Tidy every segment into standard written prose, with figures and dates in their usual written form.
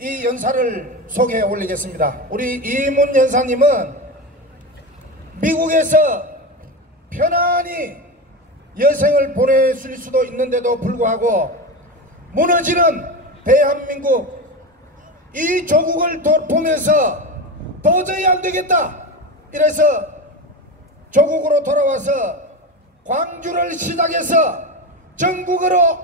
이 연사를 소개해 올리겠습니다. 우리 이희문 연사님은 미국에서 편안히 여생을 보냈을 수도 있는데도 불구하고 무너지는 대한민국 이 조국을 보면서 도저히 안 되겠다 이래서 조국으로 돌아와서 광주를 시작해서 전국으로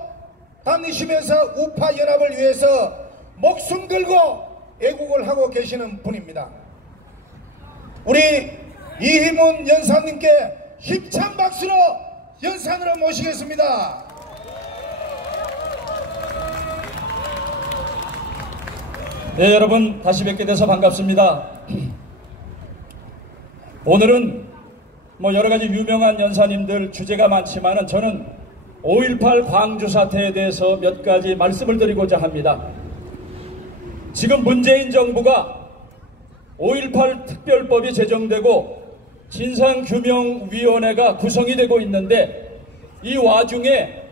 다니시면서 우파 연합을 위해서 목숨 걸고 애국을 하고 계시는 분입니다. 우리 이희문 연사님께 힘찬 박수로 연산으로 모시겠습니다. 네, 여러분 다시 뵙게 돼서 반갑습니다. 오늘은 여러가지 유명한 연사님들 주제가 많지만은 저는 5.18 광주 사태에 대해서 몇 가지 말씀을 드리고자 합니다. 지금 문재인 정부가 5.18 특별법이 제정되고 진상규명위원회가 구성이 되고 있는데 이 와중에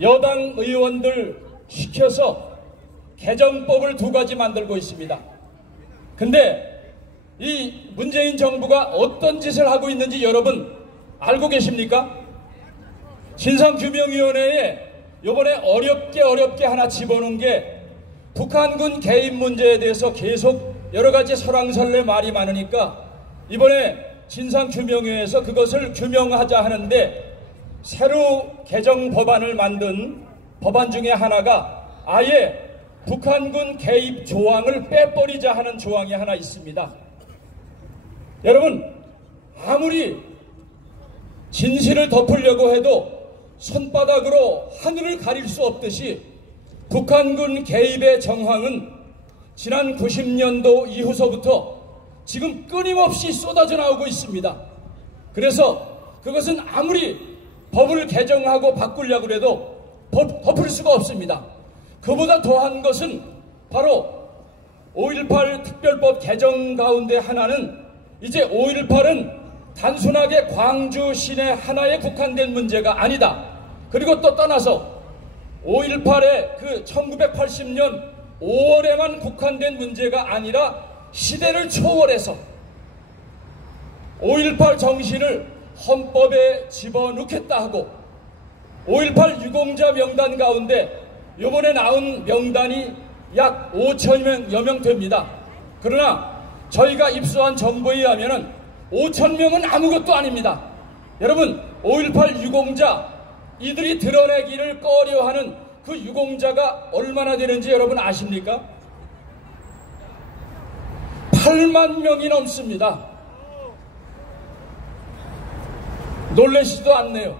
여당 의원들 시켜서 개정법을 2가지 만들고 있습니다. 근데 이 문재인 정부가 어떤 짓을 하고 있는지 여러분 알고 계십니까? 진상규명위원회에 이번에 어렵게 하나 집어넣은 게 북한군 개입 문제에 대해서 계속 여러가지 설왕설래 말이 많으니까 이번에 진상규명위에서 그것을 규명하자 하는데 새로 개정 법안을 만든 법안 중에 하나가 아예 북한군 개입 조항을 빼버리자 하는 조항이 하나 있습니다. 여러분 아무리 진실을 덮으려고 해도 손바닥으로 하늘을 가릴 수 없듯이 북한군 개입의 정황은 지난 90년도 이후서부터 지금 끊임없이 쏟아져 나오고 있습니다. 그래서 그것은 아무리 법을 개정하고 바꾸려고 해도 덮을 수가 없습니다. 그보다 더한 것은 바로 5.18 특별법 개정 가운데 하나는 이제 5.18은 단순하게 광주 시내 하나에 국한된 문제가 아니다. 그리고 또 떠나서 5.18의 그 1980년 5월에만 국한된 문제가 아니라 시대를 초월해서 5.18 정신을 헌법에 집어넣겠다 하고 5.18 유공자 명단 가운데 이번에 나온 명단이 약 5천여 명 됩니다. 그러나 저희가 입수한 정보에 의하면 5천명은 아무것도 아닙니다. 여러분 5.18 유공자 이들이 드러내기를 꺼려하는 그 유공자가 얼마나 되는지 여러분 아십니까? 8만 명이 넘습니다. 놀라시지도 않네요.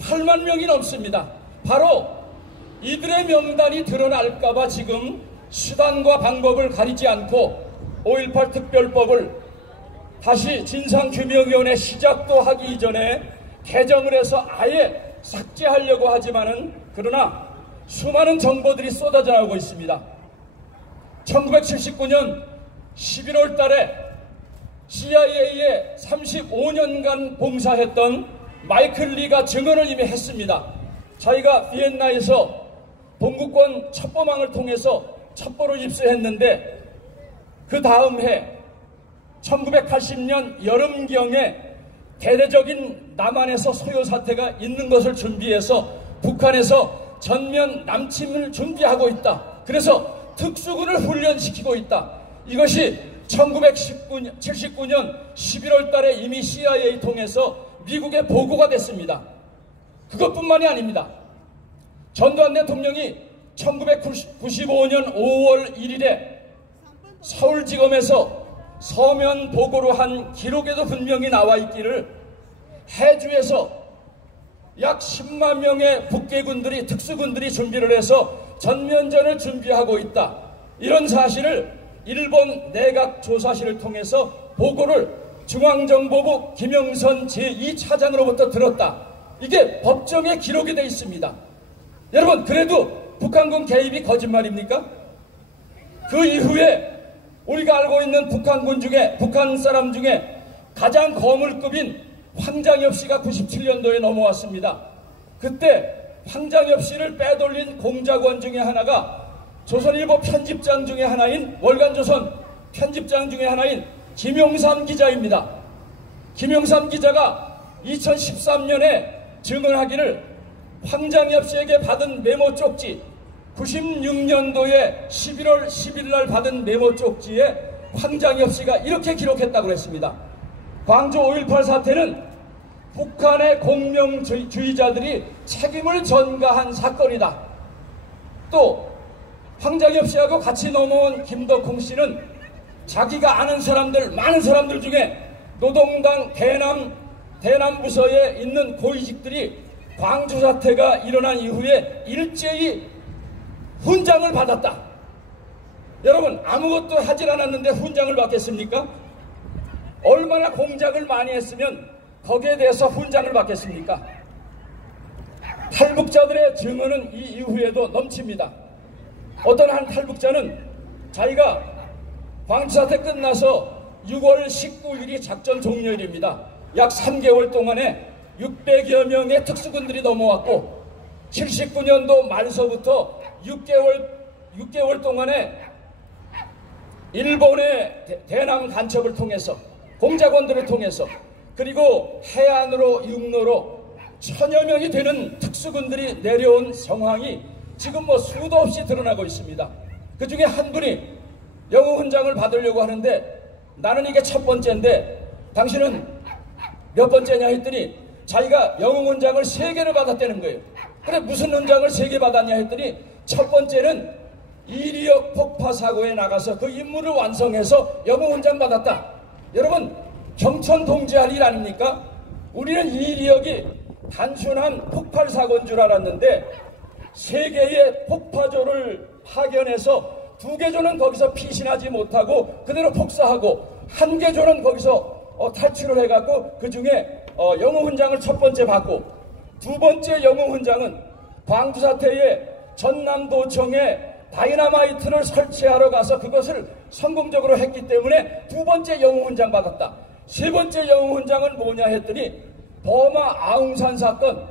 8만 명이 넘습니다. 바로 이들의 명단이 드러날까봐 지금 수단과 방법을 가리지 않고 5.18 특별법을 다시 진상규명위원회 시작도 하기 이전에 개정을 해서 아예 삭제하려고 하지만은 그러나 수많은 정보들이 쏟아져 나오고 있습니다. 1979년 11월 달에 CIA에 35년간 봉사했던 마이클 리가 증언을 이미 했습니다. 자기가 비엔나에서 동구권 첩보망을 통해서 첩보를 입수했는데 그 다음 해 1980년 여름경에 대대적인 남한에서 소요 사태가 있는 것을 준비해서 북한에서 전면 남침을 준비하고 있다. 그래서 특수군을 훈련시키고 있다. 이것이 1979년 11월 달에 이미 CIA 통해서 미국에 보고가 됐습니다. 그것뿐만이 아닙니다. 전두환 대통령이 1995년 5월 1일에 서울지검에서 서면 보고로 한 기록에도 분명히 나와 있기를 해주에서 약 10만 명의 북괴군들이 특수군들이 준비를 해서 전면전을 준비하고 있다. 이런 사실을 일본 내각조사실을 통해서 보고를 중앙정보부 김영선 제2차장으로부터 들었다. 이게 법정에 기록이 되어 있습니다. 여러분 그래도 북한군 개입이 거짓말입니까? 그 이후에 우리가 알고 있는 북한군 중에 북한 사람 중에 가장 거물급인 황장엽 씨가 97년도에 넘어왔습니다. 그때 황장엽 씨를 빼돌린 공작원 중에 하나가 조선일보 편집장 중에 하나인, 월간조선 편집장 중에 하나인 김용삼 기자입니다. 김용삼 기자가 2013년에 증언하기를 황장엽 씨에게 받은 메모 쪽지, 96년도에 11월 10일 날 받은 메모 쪽지에 황장엽 씨가 이렇게 기록했다고 했습니다. 광주 5.18 사태는 북한의 공명주의자들이 책임을 전가한 사건이다. 또 황장엽 씨하고 같이 넘어온 김덕홍 씨는 자기가 아는 사람들, 많은 사람들 중에 노동당 대남 부서에 있는 고위직들이 광주 사태가 일어난 이후에 일제히 훈장을 받았다. 여러분, 아무것도 하질 않았는데 훈장을 받겠습니까? 얼마나 공작을 많이 했으면 거기에 대해서 훈장을 받겠습니까? 탈북자들의 증언은 이 이후에도 넘칩니다. 어떤 한 탈북자는 자기가 광주 사태 끝나서 6월 19일이 작전 종료일입니다. 약 3개월 동안에 600여 명의 특수군들이 넘어왔고 79년도 말서부터 6개월 동안에 일본의 대남 간첩을 통해서, 공작원들을 통해서, 그리고 해안으로 육로로 1000여 명이 되는 특수군들이 내려온 상황이 지금 수도 없이 드러나고 있습니다. 그 중에 한 분이 영웅훈장을 받으려고 하는데, 나는 이게 첫 번째인데 당신은 몇 번째냐 했더니 자기가 영웅훈장을 3개를 받았다는 거예요. 그래, 무슨 훈장을 3개 받았냐 했더니 첫 번째는 이리역 폭파 사고에 나가서 그 임무를 완성해서 영웅훈장 받았다. 여러분, 경천 동지할 일 아닙니까? 우리는 이리역이 단순한 폭발 사고인 줄 알았는데 3개의 폭파조를 파견해서 2개 조는 거기서 피신하지 못하고 그대로 폭사하고 1개 조는 거기서 탈출을 해갖고 그 중에 영웅훈장을 첫 번째 받고, 2번째 영웅훈장은 광주 사태에 전남도청에 다이나마이트를 설치하러 가서 그것을 성공적으로 했기 때문에 2번째 영웅훈장 받았다. 3번째 영웅훈장은 뭐냐 했더니 버마 아웅산 사건,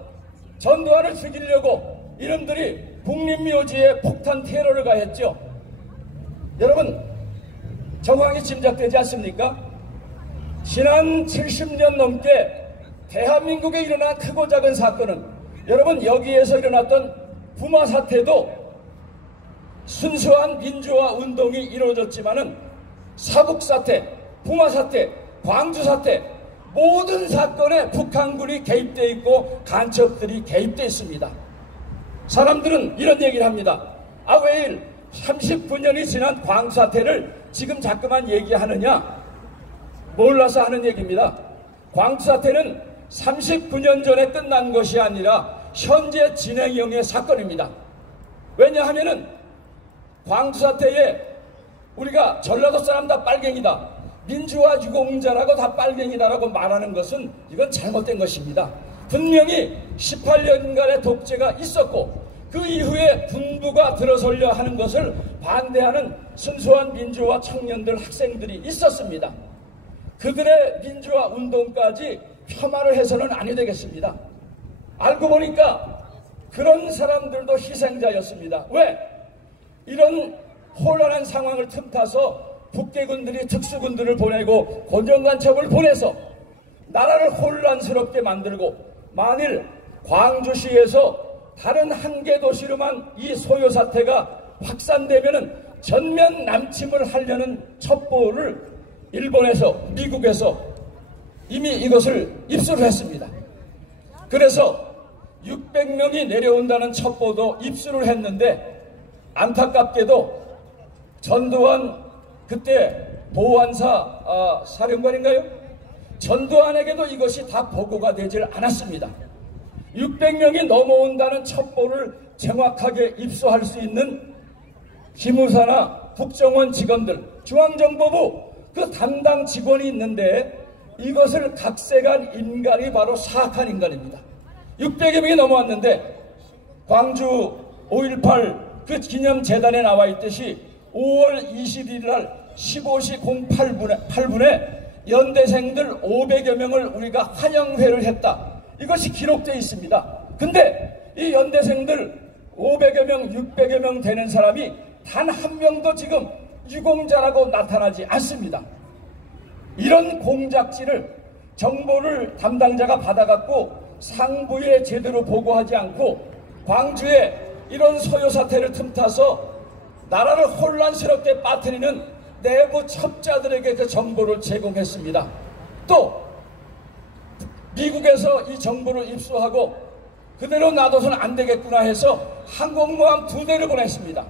전두환을 죽이려고 이놈들이 국립묘지에 폭탄 테러를 가했죠. 여러분, 정황이 짐작되지 않습니까? 지난 70년 넘게 대한민국에 일어난 크고 작은 사건은, 여러분, 여기에서 일어났던 부마 사태도 순수한 민주화 운동이 이루어졌지만은 사북 사태, 부마 사태, 광주 사태, 모든 사건에 북한군이 개입되어 있고 간첩들이 개입되어 있습니다. 사람들은 이런 얘기를 합니다. 왜 39년이 지난 광주 사태를 지금 자꾸만 얘기하느냐? 몰라서 하는 얘기입니다. 광주 사태는 39년 전에 끝난 것이 아니라 현재 진행형의 사건입니다. 왜냐하면은 광주 사태에 우리가 전라도 사람 다 빨갱이다, 민주화 유공자라고 다 빨갱이다라고 말하는 것은 이건 잘못된 것입니다. 분명히 18년간의 독재가 있었고 그 이후에 군부가 들어서려 하는 것을 반대하는 순수한 민주화 청년들, 학생들이 있었습니다. 그들의 민주화 운동까지 폄하를 해서는 아니 되겠습니다. 알고 보니까 그런 사람들도 희생자였습니다. 왜? 이런 혼란한 상황을 틈타서 북괴군들이 특수군들을 보내고 권정간첩을 보내서 나라를 혼란스럽게 만들고, 만일 광주시에서 다른 한 개 도시로만 이 소요 사태가 확산되면은 전면 남침을 하려는 첩보를 일본에서, 미국에서 이미 이것을 입수를 했습니다. 그래서 600명이 내려온다는 첩보도 입수를 했는데, 안타깝게도 전두환 그때 보안사 사령관인가요? 전두환에게도 이것이 다 보고가 되질 않았습니다. 600명이 넘어온다는 첩보를 정확하게 입수할 수 있는 기무사나 국정원 직원들, 중앙정보부 그 담당 직원이 있는데 이것을 각색한 인간이 바로 사악한 인간입니다. 600여 명이 넘어왔는데 광주 5.18 그 기념재단에 나와 있듯이 5월 21일 날 15시 08분에 연대생들 500여 명을 우리가 환영회를 했다. 이것이 기록되어 있습니다. 근데 이 연대생들 500여 명, 600여 명 되는 사람이 단 한 명도 지금 유공자라고 나타나지 않습니다. 이런 공작지를 정보를 담당자가 받아갖고 상부에 제대로 보고하지 않고 광주에 이런 소요 사태를 틈타서 나라를 혼란스럽게 빠뜨리는 내부 첩자들에게 그 정보를 제공했습니다. 또 미국에서 이 정보를 입수하고 그대로 놔둬서는 안 되겠구나 해서 항공모함 2대를 보냈습니다.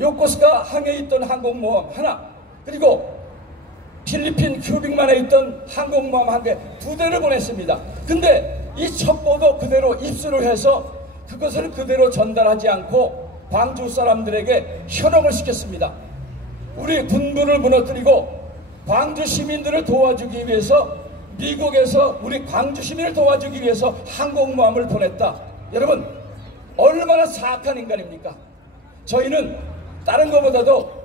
요코스카 항해에 있던 항공모함 하나, 그리고 필리핀 큐빅만에 있던 항공모함 한 대, 2대를 보냈습니다. 근데 이 첩보도 그대로 입수를 해서 그것을 그대로 전달하지 않고 광주 사람들에게 현혹을 시켰습니다. 우리 군부를 무너뜨리고 광주 시민들을 도와주기 위해서 미국에서 우리 광주 시민을 도와주기 위해서 항공모함을 보냈다. 여러분, 얼마나 사악한 인간입니까? 저희는 다른 것보다도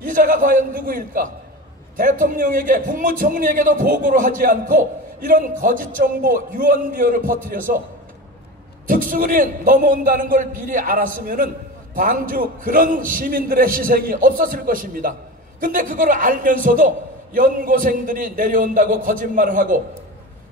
이자가 과연 누구일까? 대통령에게, 국무총리에게도 보고를 하지 않고 이런 거짓 정보 유언비어를 퍼뜨려서 특수군이 넘어온다는 걸 미리 알았으면은 광주 그런 시민들의 희생이 없었을 것입니다. 근데 그걸 알면서도 연고생들이 내려온다고 거짓말을 하고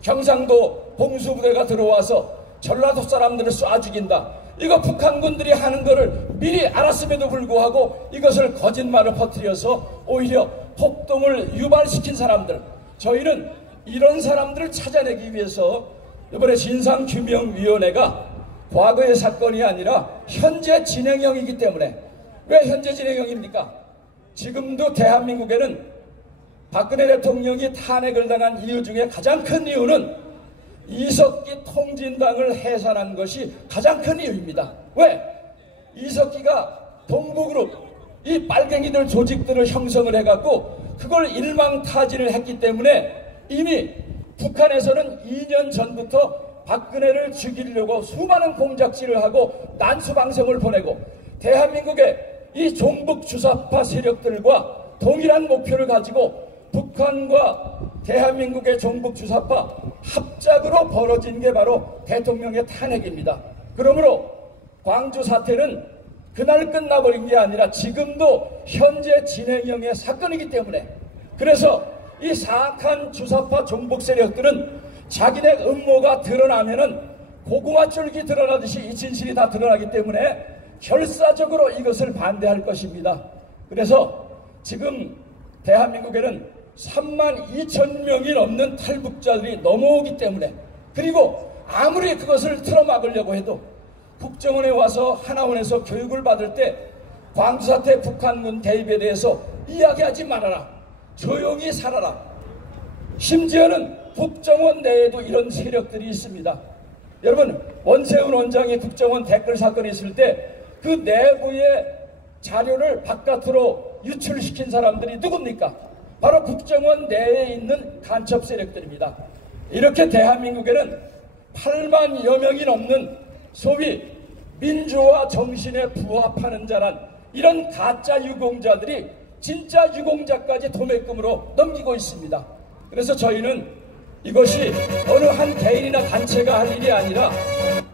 경상도 봉수부대가 들어와서 전라도 사람들을 쏴 죽인다. 이거 북한군들이 하는 거를 미리 알았음에도 불구하고 이것을 거짓말을 퍼뜨려서 오히려 폭동을 유발시킨 사람들, 저희는 이런 사람들을 찾아내기 위해서 이번에 진상규명위원회가 과거의 사건이 아니라 현재 진행형이기 때문에, 왜 현재 진행형입니까? 지금도 대한민국에는 박근혜 대통령이 탄핵을 당한 이유 중에 가장 큰 이유는 이석기 통진당을 해산한 것이 가장 큰 이유입니다. 왜? 이석기가 동부그룹, 이 빨갱이들 조직들을 형성을 해갖고 그걸 일망타진을 했기 때문에 이미 북한에서는 2년 전부터 박근혜를 죽이려고 수많은 공작질을 하고 난수방송을 보내고 대한민국의 이 종북 주사파 세력들과 동일한 목표를 가지고 북한과 대한민국의 종북 주사파 합작으로 벌어진 게 바로 대통령의 탄핵입니다. 그러므로 광주 사태는 그날 끝나버린 게 아니라 지금도 현재 진행형의 사건이기 때문에, 그래서 이 사악한 주사파 종북 세력들은 자기네 음모가 드러나면은 고구마 줄기 드러나듯이 이 진실이 다 드러나기 때문에 결사적으로 이것을 반대할 것입니다. 그래서 지금 대한민국에는 32,000명이 넘는 탈북자들이 넘어오기 때문에, 그리고 아무리 그것을 틀어막으려고 해도 국정원에 와서 하나원에서 교육을 받을 때 광주 사태 북한군 대입에 대해서 이야기하지 말아라, 조용히 살아라. 심지어는 국정원 내에도 이런 세력들이 있습니다. 여러분, 원세훈 원장이 국정원 댓글 사건이 있을 때 그 내부의 자료를 바깥으로 유출시킨 사람들이 누굽니까? 바로 국정원 내에 있는 간첩 세력들입니다. 이렇게 대한민국에는 8만여 명이 넘는 소위 민주화 정신에 부합하는 자란 이런 가짜 유공자들이 진짜 유공자까지 도매금으로 넘기고 있습니다. 그래서 저희는 이것이 어느 한 개인이나 단체가 할 일이 아니라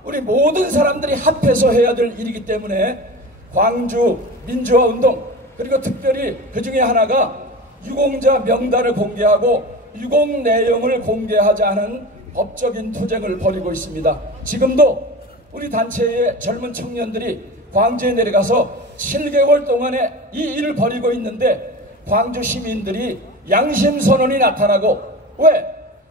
우리 모든 사람들이 합해서 해야 될 일이기 때문에 광주 민주화 운동, 그리고 특별히 그 중에 하나가 유공자 명단을 공개하고 유공 내용을 공개하자는 법적인 투쟁을 벌이고 있습니다. 지금도 우리 단체의 젊은 청년들이 광주에 내려가서 7개월 동안에 이 일을 벌이고 있는데 광주 시민들이 양심선언이 나타나고, 왜?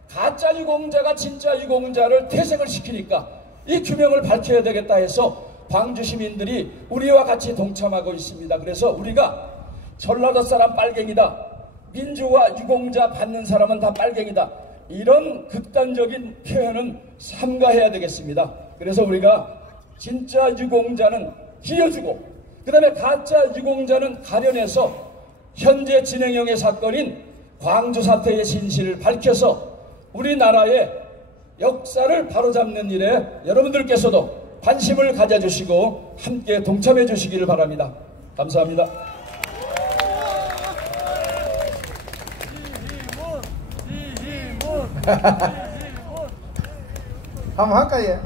가짜 유공자가 진짜 유공자를 퇴색을 시키니까 이 규명을 밝혀야 되겠다 해서 광주 시민들이 우리와 같이 동참하고 있습니다. 그래서 우리가 전라도 사람 빨갱이다, 민주화 유공자 받는 사람은 다 빨갱이다, 이런 극단적인 표현은 삼가해야 되겠습니다. 그래서 우리가 진짜 유공자는 기어주고 그 다음에 가짜 유공자는 가려내서 현재 진행형의 사건인 광주 사태의 진실을 밝혀서 우리나라의 역사를 바로잡는 일에 여러분들께서도 관심을 가져주시고 함께 동참해 주시기를 바랍니다. 감사합니다. 한번 할까요?